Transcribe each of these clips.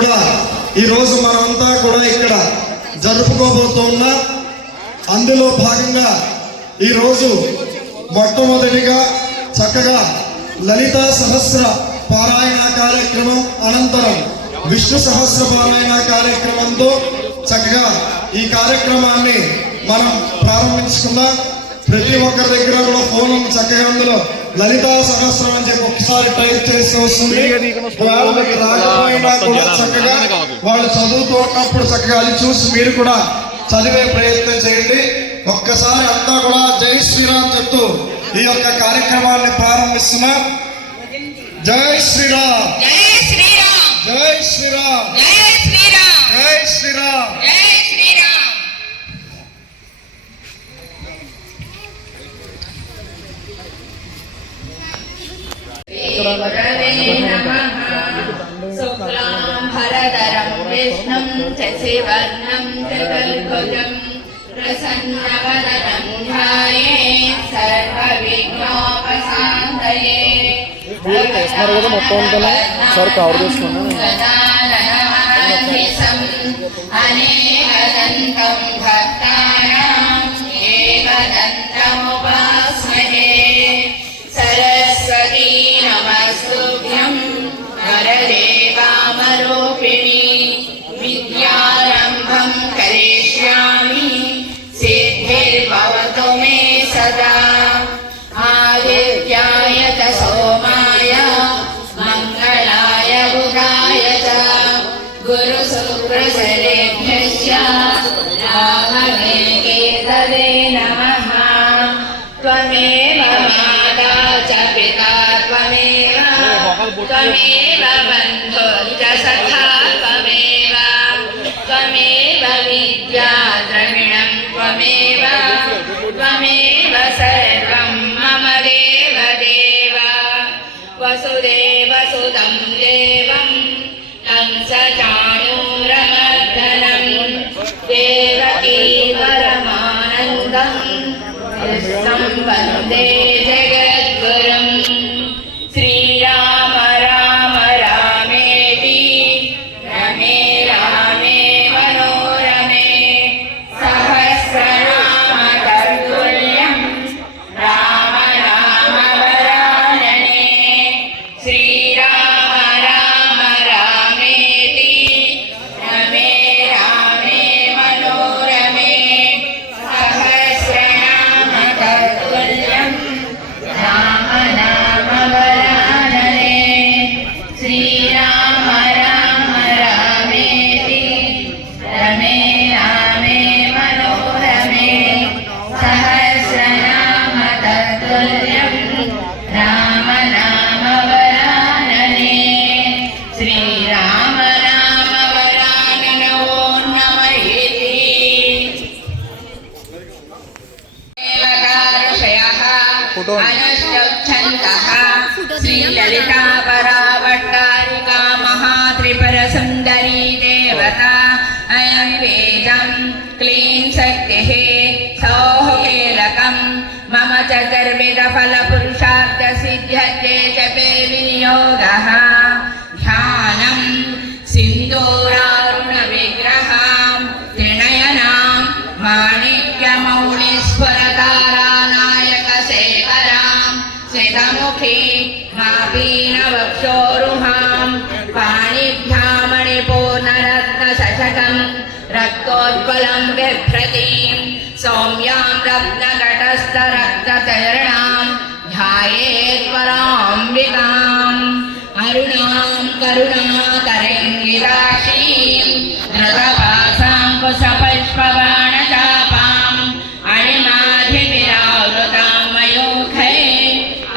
కూడా ఈరోజు మనమంతా కూడా ఇక్కడ జరుపుకోబోతున్నా. అందులో భాగంగా ఈరోజు మొట్టమొదటిగా చక్కగా లలిత సహస్ర పారాయణ కార్యక్రమం అనంతరం విష్ణు సహస్ర పారాయణ కార్యక్రమంతో చక్కగా ఈ కార్యక్రమాన్ని మనం ప్రారంభించుకుందాం. ప్రతి ఒక్కరి దగ్గర కూడా ఫోన్ చక్కగా అందులో లలితా సహస్రం అని చెప్పి ఒకసారి టైప్ చేసి వస్తుంది. వాళ్ళకి రాకపోయినా కూడా చక్కగా వాళ్ళు చదువుతూ ఉన్నప్పుడు చక్కగా అది చూసి మీరు కూడా చదివే ప్రయత్నం చేయండి. ఒక్కసారి అంతా కూడా జై శ్రీరామ్ చెప్తూ ఈ యొక్క కార్యక్రమాన్ని ప్రారంభిస్తున్నాం. జై శ్రీరామ్, జై శ్రీరామ్, జై శ్రీరామ్, జై శ్రీరామ్, జై శ్రీరామ్, జై శ్రీరామ్. గురవే నమః. శుక్లాం భరధరం విష్ణుం శశివర్ణం చతుర్భుజం ప్రసన్నవదనం ధ్యాయేత్ సర్వవిఘ్నోపశాంతయే. వేస్తున్నారు కదా మొత్తం అంతా ఒకసారి కవర్ చేసుకున్నాను. అనేకదంతం భక్తానాం ఏకదంతముపాస్మహే. సరస్వతీ నమస్తుభ్యం వరదే వామరూపిణి. విద్యారంభం కరిష్యామి సిద్ధిర్భవతు మే సదా. ఆదిత్యాయ చ సోమాయ మంగళాయ బుధాయ చ గురు శుక్రశరేభ్యశ్చ రాహవే కేతవే నమః. త్వమేవ మాతా చ పితా త్వమేవ త్వమేవ బంధుశ్చ సఖా త్వమేవ త్వమేవ విద్యా ద్రవిణం త్వమేవ త్వమేవ సర్వం మమ దేవ దేవ. వసుదేవ సుతం దేవం కంసచాణూరమర్దనం దేవకీ పరమానందం కృష్ణం వందే జగద్గురుం. శ్రీరామ రామ రామేతి రమే రామే మనోరమే. సహస్రనామ తత్తుల్యం రామ నామ వరాననే. శ్రీరామ రామ రామేతి రమే రామే మనోరమే. సహస్రనామ తత్తుల్యం రామ నామ వరాననే. శ్రీరామ రామ రామేతి రమే రామే మనోరమే. సహస్రనామ తత్తుల్యం రామ నామ వరాననే. శ్రీరామ నామ వరానన ఓం నమః ఇతి. దేవతాఋషయః అనుష్ఠుచ్ఛन्तః శ్రీలలితా పరావట్టారికా మహాత్రిపుర సుందరీ దేవతా. అయం వేదం క్లీం శక్తిః సౌః కీలకం మమ చతుర్విధ ఫల పురుషార్థ సిద్ధ్యర్థే జపే వినియోగః. ధ్యానం సింధూరారుణ విగ్రహాం త్రినయనాం మాణిక్యమౌళిస్ఫురతారానాయక శేఖరాం స్మితముఖీ మాపీనవక్షోరుహాం పాణిభ్యామణిపూర్ణరత్న శశకం రక్తోజ్వలం బిభ్రతీం సౌమ్యాం రత్నఘటస్థ రక్తచరణాం ధ్యాయేత్పరాంబికాం. అరుణాం కరుణాకరేంగిరాశీం ధృతపాశాంకుశపుష్పబాణచాపాం అణిమాధివిరావృతాం మయూఖే.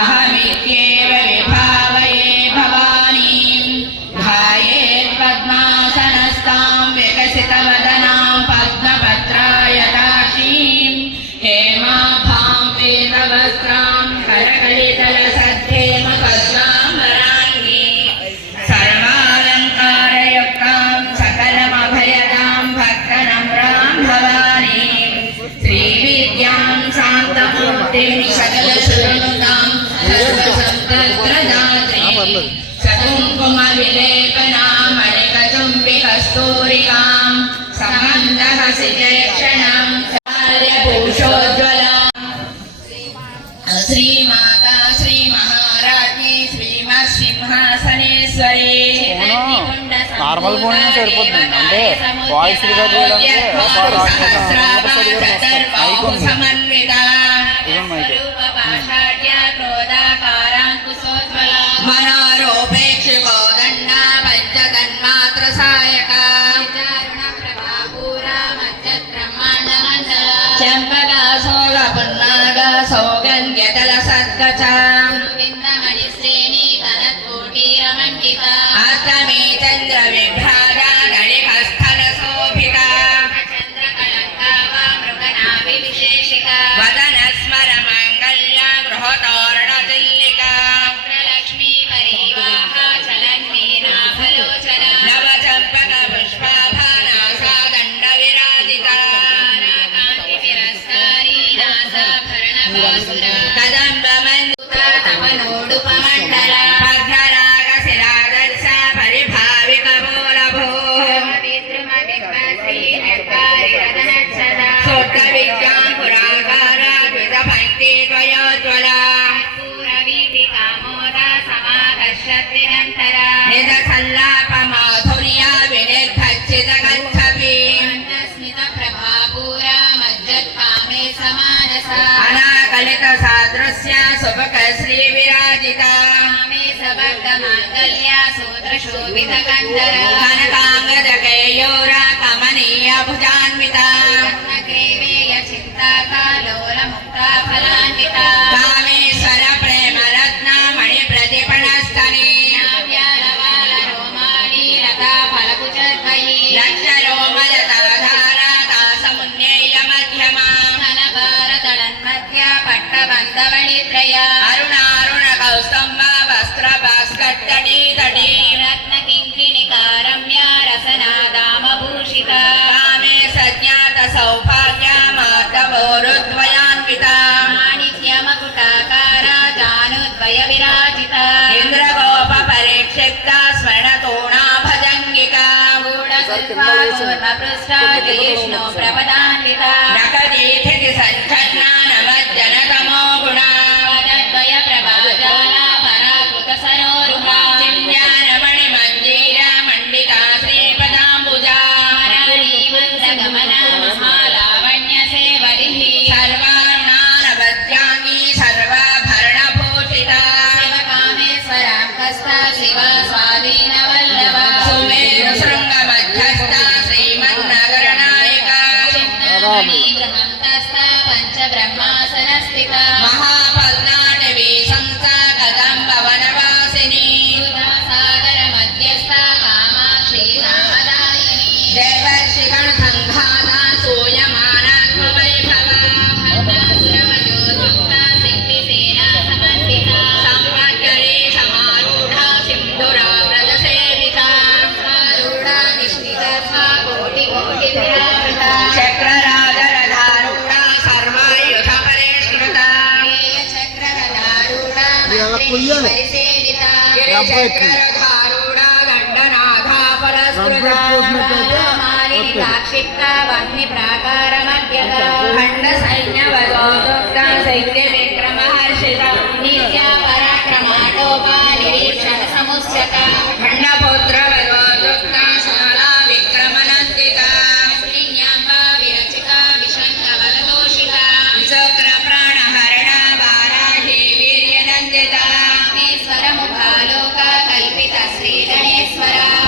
అహమిత్యేవ విభావయే భవానీం ధ్యాయేత్ పద్మాసనస్తాం వికసితవదనాం పద్మపత్రాయతాక్షీం. హేమాభాం పీతవస్త్రాం కరకలితలసద్ధేమ పద్మాంబరాణి. సర్వాలంకారయుక్తాం సకలమభయదాం భక్తనమ్రాం భవానీం. శ్రీవిద్యాం శాంతమూర్తిం సకలశూన్యతాం సర్వసంపత్ప్రదాత్రీం. సకుంకుమ విలేపనామణికతుం క్షణం పురుషోజ్వల శ్రీమాతా శ్రీ మహారాజ్ఞి శ్రీమత్ సింహాసనేశ్వరి నార్మల్ ఫోన్ సరిపోతుంది అంటే వాయిస్ రికార్డ్ చేయడానికి సమన్విత మనోరూపేక్షికోదండ పంచతన్మాత్ర సాయక చంపగా సోగ పున్నాగ సౌగంధ్యతల సద్గచ అష్టమి చంద్ర విభ్రాజ గణికస్థల శోభిత వదన స్మర మంగళ్య గృహతోరణ దిల్లిక నవ చంపక పుష్పాభానాసాదండ విరాజిత కదంబ మండల భద్రరాగ శిలాదర్శ పరిభావిక మూలభూ సూత్ర విద్యాం పురాకార ద్విత పంక్తి ద్వయోజ్వల నిజ సల్లాప మాధుర్య వినిర్భచ్చిత గచ్చపి అనాకలిత సాదృశ్య సుభక శ్రీ విరాజిత కనకాంగద కేయూర కమనీయ భుజాన్విత కామేశ్వర ప్రేమ రత్న మణి ప్రతిపణస్తని లక్ష రోమల తలధార దాసమున్నేయ మధ్యమ అరుణారుణ కౌస్తంభ వస్త్ర భాస్కట్టడి తడి కామే సజ్ఞాత సౌభాగ్య మాధవోరుద్వయాన్విత ఇంద్రగోప పరిక్షిప్త స్వర్ణతోణా భజంగిక నఖదీధికి సంచన్న నవజ్జనతమో గుణ చింద్యానమణి మంజీర మండిత శ్రీపదాంబుజ సర్వారుణానవద్యాంగి సర్వాభరణభూషిత సుమేరు శృంగ మధ్యస్థ శ్రీమన్నగర నాయక మహాపద్నాటవీ సంస్థ కదంబ వనవాసిని దేవర్షిగణ సంఘాత సూయమానాత్మ వైభవ సంవత్సరే సమారూఢ సింధురావ్రత సేవిత చక్రరాజరధారూఢ సర్వాయుధ పరిష్కృత గిరిచక్రధారూఢ దండనాథ పురస్కృత ఖండ సైన్య వదోక్త సైన్య విక్రమ హర్షిత ఖండపుత్ర వదోక్త శాలా విక్రమనందిత శుక్ర ప్రాణహరణ వారాహి వీర్యనందిత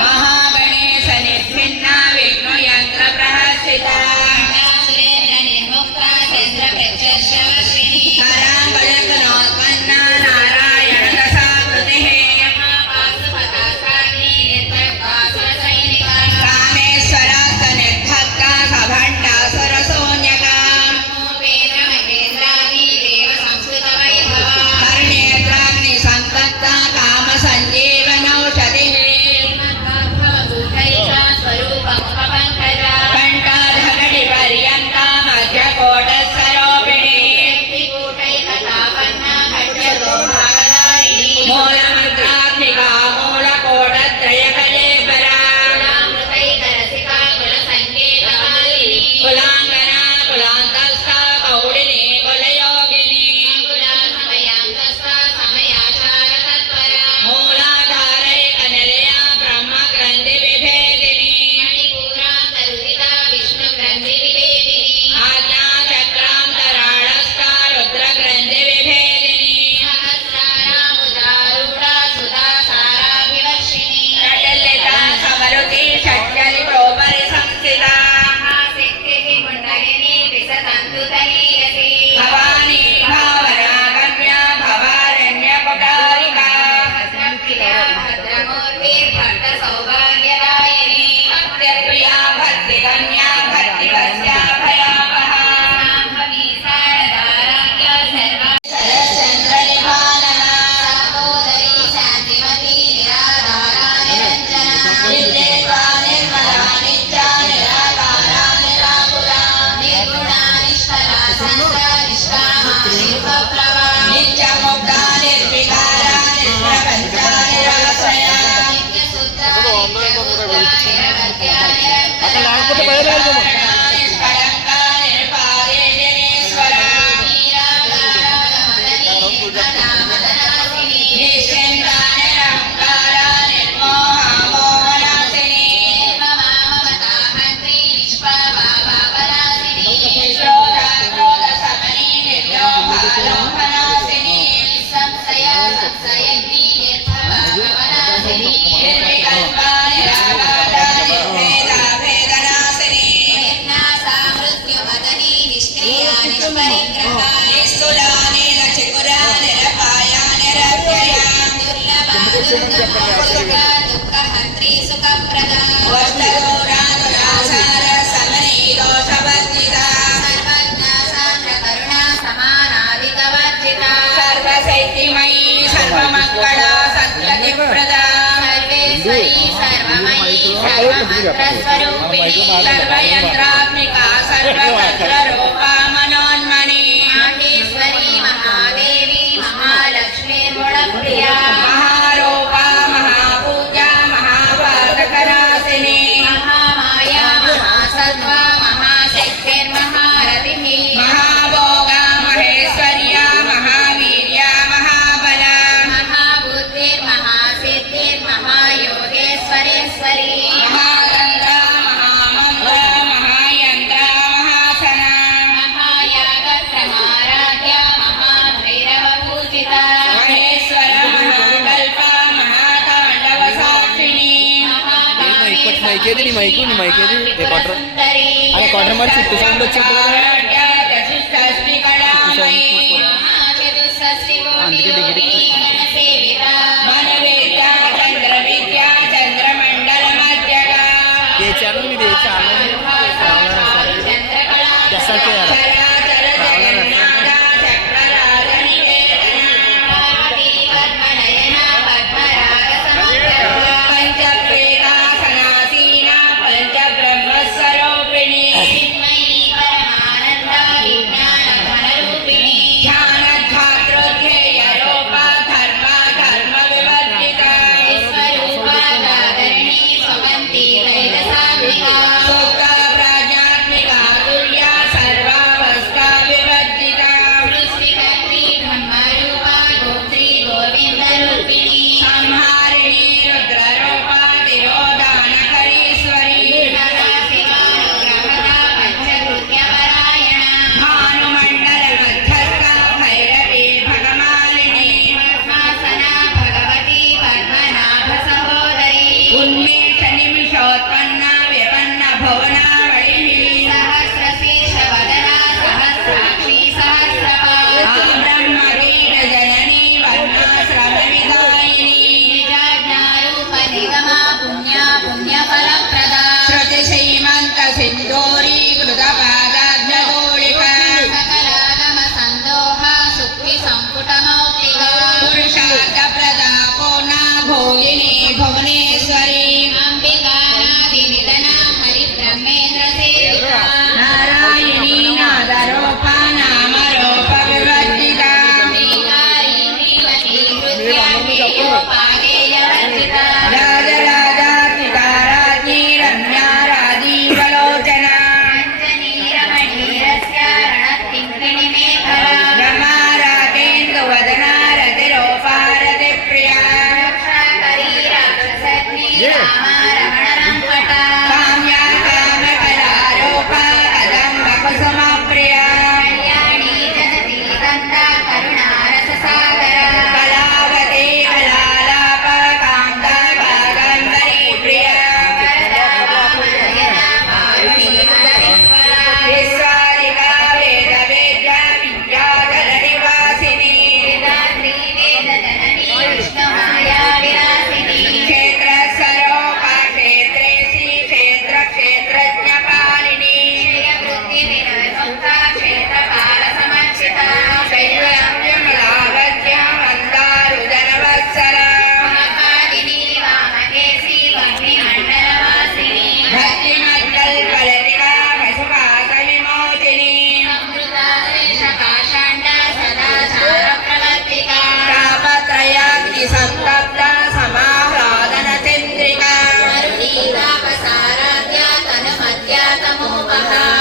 మహాగణేశ నిర్భిన్న విఘ్నయంత్ర ప్రహర్షిత కరాంబళకనోత్పన్న నారాయణ దశాకృతి అక్కడ లేకపోతే బయలు వెళ్తాము. సర్వయంత్రాత్మికా సర్వతంత్ర రూపా మనోన్మణి మహేశ్వరి మహాదేవి మహాలక్ష్మి గుణప్రియా మహారూపా మహాపూజా మహాపాతకరాసిని మహామాయా మహాసత్వ మహాశక్తిర్మహారథి మహాభోగా మహేశ్వర్యా మహావీర్యా మహాబల మహాబుద్ధిర్మహాసిద్ధిర్మహాయోగేశ్వరేశ్వరి మైకేది నీ మైకేది ఏ క్వార్టర్ అదే క్వార్టర్ మరి చుట్టూ సౌండ్ వచ్చింది అందుకే డిగ్రీ ఏ ఛానల్ మీది ఏ ఛానల్ ఎస్ఆర్ చేయాలి భువనేశ్వరి అంబికా నాది నిధన హరి బ్రహ్మే నమః